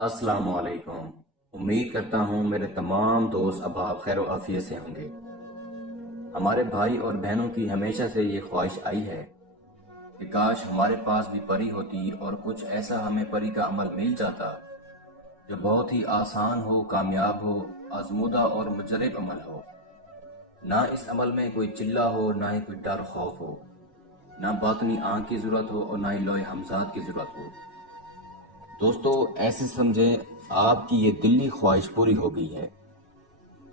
अस्सलाम वालेकुम। उम्मीद करता हूँ मेरे तमाम दोस्त अब आप खैर आफियत से होंगे। हमारे भाई और बहनों की हमेशा से ये ख्वाहिश आई है कि काश हमारे पास भी परी होती और कुछ ऐसा हमें परी का अमल मिल जाता जो बहुत ही आसान हो, कामयाब हो, आजमूदा और मुजरब अमल हो। ना इस अमल में कोई चिल्ला हो, ना ही कोई डर खौफ हो, ना बातनी आंख की ज़रूरत हो और ना ही लोहे हमजाद की ज़रूरत हो। दोस्तों, ऐसे समझें आपकी ये दिली ख्वाहिश पूरी हो गई है।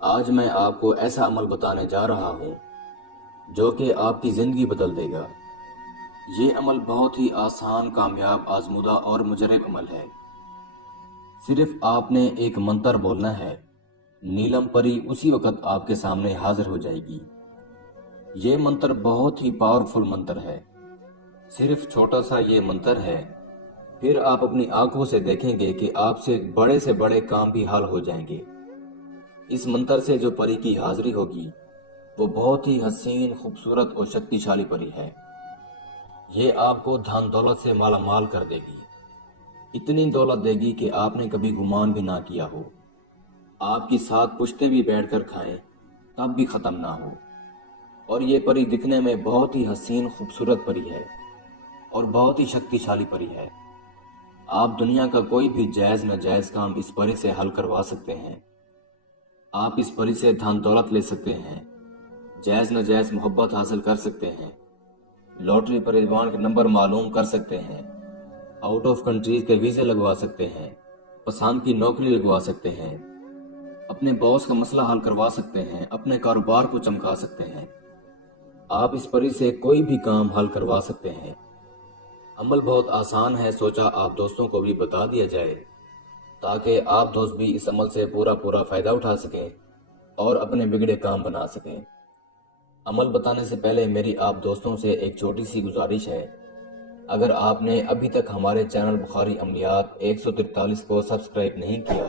आज मैं आपको ऐसा अमल बताने जा रहा हूँ जो कि आपकी ज़िंदगी बदल देगा। ये अमल बहुत ही आसान, कामयाब, आजमूदा और मुजरब अमल है। सिर्फ आपने एक मंत्र बोलना है, नीलम परी उसी वक्त आपके सामने हाजिर हो जाएगी। ये मंत्र बहुत ही पावरफुल मंत्र है। सिर्फ छोटा सा ये मंत्र है, फिर आप अपनी आंखों से देखेंगे कि आपसे बड़े काम भी हल हो जाएंगे। इस मंत्र से जो परी की हाजिरी होगी वो बहुत ही हसीन, खूबसूरत और शक्तिशाली परी है। ये आपको धन दौलत से माला माल कर देगी। इतनी दौलत देगी कि आपने कभी गुमान भी ना किया हो। आपकी साथ पुश्ते भी बैठकर खाएं तब भी खत्म ना हो। और ये परी दिखने में बहुत ही हसीन, खूबसूरत परी है और बहुत ही शक्तिशाली परी है। आप दुनिया का कोई भी जायज नाजायज काम इस परी से हल करवा सकते हैं। आप इस परी से धन दौलत ले सकते हैं, जायज नाजायज मोहब्बत हासिल कर सकते हैं, लॉटरी पर रिजवान के नंबर मालूम कर सकते हैं, आउट ऑफ कंट्रीज के वीज़े लगवा सकते हैं, पसंद की नौकरी लगवा सकते हैं, अपने बॉस का मसला हल करवा सकते हैं, अपने कारोबार को चमका सकते हैं। आप इस परी से कोई भी काम हल करवा सकते हैं। अमल बहुत आसान है, सोचा आप दोस्तों को भी बता दिया जाए ताकि आप दोस्त भी इस अमल से पूरा फ़ायदा उठा सकें और अपने बिगड़े काम बना सकें। अमल बताने से पहले मेरी आप दोस्तों से एक छोटी सी गुजारिश है। अगर आपने अभी तक हमारे चैनल बुखारी अमलियात 143 को सब्सक्राइब नहीं किया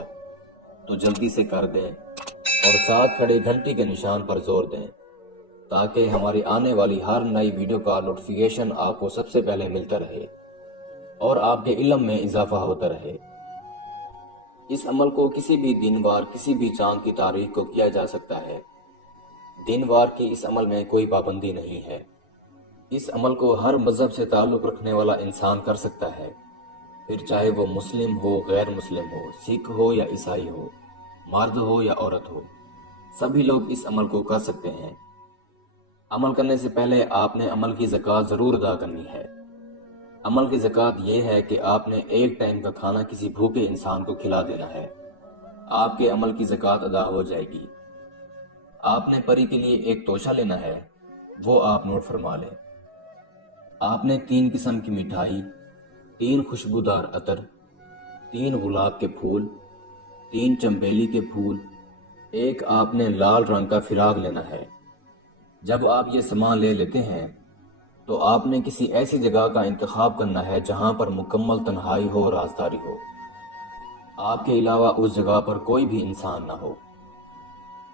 तो जल्दी से कर दें और साथ खड़े घंटी के निशान पर जोर दें ताकि हमारी आने वाली हर नई वीडियो का नोटिफिकेशन आपको सबसे पहले मिलता रहे और आपके इल्म में इजाफा होता रहे। इस अमल को किसी भी दिन वार, किसी भी चांद की तारीख को किया जा सकता है। दिन वार की इस अमल में कोई पाबंदी नहीं है। इस अमल को हर मजहब से ताल्लुक़ रखने वाला इंसान कर सकता है, फिर चाहे वो मुस्लिम हो, गैर मुस्लिम हो, सिख हो या ईसाई हो, मर्द हो या औरत हो, सभी लोग इस अमल को कर सकते हैं। अमल करने से पहले आपने अमल की ज़कात ज़रूर अदा करनी है। अमल की ज़कात ये है कि आपने एक टाइम का खाना किसी भूखे इंसान को खिला देना है। आपके अमल की ज़कात अदा हो जाएगी। आपने परी के लिए एक तोशा लेना है, वो आप नोट फरमा लें। आपने 3 किस्म की मिठाई, 3 खुशबूदार अतर, 3 गुलाब के फूल, 3 चंबेली के फूल, एक आपने लाल रंग का फिराक लेना है। जब आप ये सामान ले लेते हैं तो आपने किसी ऐसी जगह का इंतखाब करना है जहां पर मुकम्मल तन्हाई हो, राजदारी हो। आपके अलावा उस जगह पर कोई भी इंसान ना हो।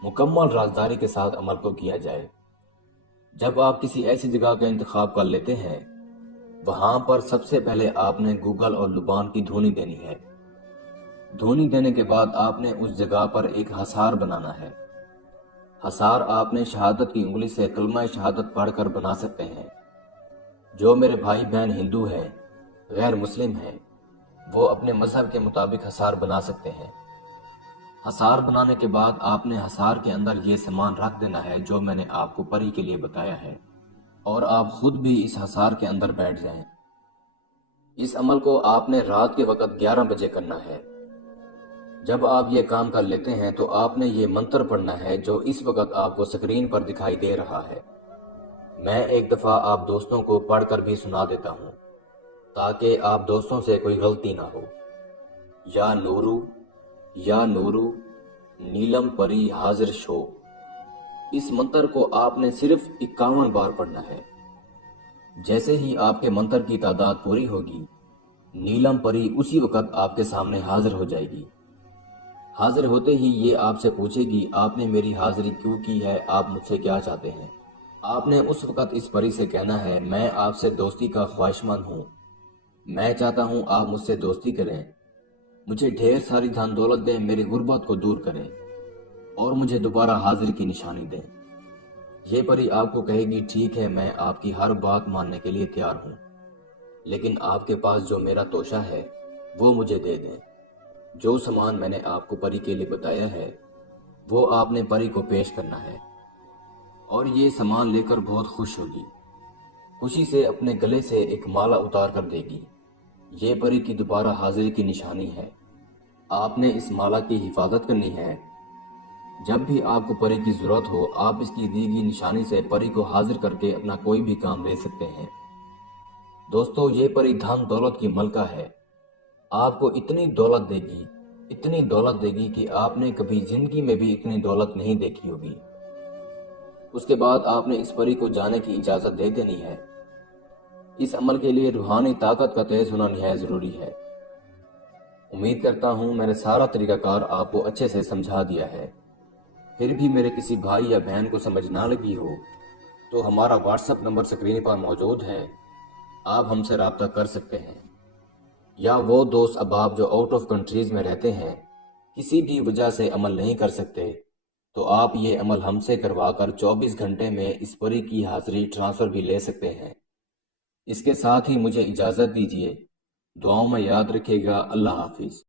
मुकम्मल राजदारी के साथ अमल को किया जाए। जब आप किसी ऐसी जगह का इंतखाब कर लेते हैं, वहां पर सबसे पहले आपने गूगल और लुबान की धुनी देनी है। धुनी देने के बाद आपने उस जगह पर एक हसार बनाना है। हसार आपने शहादत की उंगली से कलमा शहादत पढ़कर बना सकते हैं। जो मेरे भाई बहन हिंदू हैं, गैर मुस्लिम हैं, वो अपने मजहब के मुताबिक हसार बना सकते हैं। हसार बनाने के बाद आपने हसार के अंदर ये सामान रख देना है जो मैंने आपको परी के लिए बताया है, और आप खुद भी इस हसार के अंदर बैठ जाएं। इस अमल को आपने रात के वक्त 11 बजे करना है। जब आप ये काम कर लेते हैं तो आपने ये मंत्र पढ़ना है जो इस वक्त आपको स्क्रीन पर दिखाई दे रहा है। मैं एक दफ़ा आप दोस्तों को पढ़कर भी सुना देता हूँ ताकि आप दोस्तों से कोई गलती ना हो। या नूरू, या नूरू, नीलम परी हाजिर शो। इस मंत्र को आपने सिर्फ 51 बार पढ़ना है। जैसे ही आपके मंत्र की तादाद पूरी होगी, नीलम परी उसी वक्त आपके सामने हाजिर हो जाएगी। हाजिर होते ही ये आपसे पूछेगी, आपने मेरी हाजिरी क्यों की है, आप मुझसे क्या चाहते हैं। आपने उस वक्त इस परी से कहना है, मैं आपसे दोस्ती का ख्वाहिशमंद हूँ, मैं चाहता हूँ आप मुझसे दोस्ती करें। مجھے ڈھیر ساری دھن دولت دیں، میری غربت کو دور کریں اور مجھے دوبارہ حاضر کی نشانی دیں۔ یہ پری آپ کو کہے گی ٹھیک ہے، میں آپ کی ہر بات ماننے کے لیے تیار ہوں، لیکن آپ کے پاس جو میرا توشہ ہے وہ مجھے دے دیں۔ جو سامان میں نے آپ کو پری کے لیے بتایا ہے وہ آپ نے پری کو پیش کرنا ہے، اور یہ سامان لے کر بہت خوش ہوگی، خوشی سے اپنے گلے سے ایک مالا اتار کر دے گی۔ یہ پری کی دوبارہ حاضری کی نشانی ہے۔ آپ نے اس مالا کی حفاظت کرنی ہے۔ جب بھی آپ کو پری کی ضرورت ہو آپ اس کی دی گئی نشانی سے پری کو حاضر کر کے اپنا کوئی بھی کام لے سکتے ہیں۔ دوستو، یہ پری دھن دولت کی ملکہ ہے۔ آپ کو اتنی دولت دے گی، اتنی دولت دے گی کہ آپ نے کبھی زندگی میں بھی اتنی دولت نہیں دیکھی ہوگی۔ اس کے بعد آپ نے اس پری کو جانے کی اجازت دے دینی ہے۔ اس عمل کے لیے روحانی طاقت کا تیز ہونا نہایت ضروری ہے۔ امید کرتا ہوں میں نے سارا طریقہ کار آپ کو اچھے سے سمجھا دیا ہے۔ پھر بھی میرے کسی بھائی یا بہن کو سمجھ نہ لگی ہو تو ہمارا واٹس ایپ نمبر اسکرین پر موجود ہے، آپ ہم سے رابطہ کر سکتے ہیں۔ یا وہ دوست احباب جو آؤٹ آف کنٹریز میں رہتے ہیں، کسی بھی وجہ سے عمل نہیں کر سکتے، تو آپ یہ عمل ہم سے کروا کر 24 گھنٹے میں اس پری کی حاضری ٹرانسفر بھی لے سکتے ہیں۔ اس کے ساتھ ہی مجھے اجازت دیجیے، دعاؤں میں یاد رکھیے گا۔ اللہ حافظ۔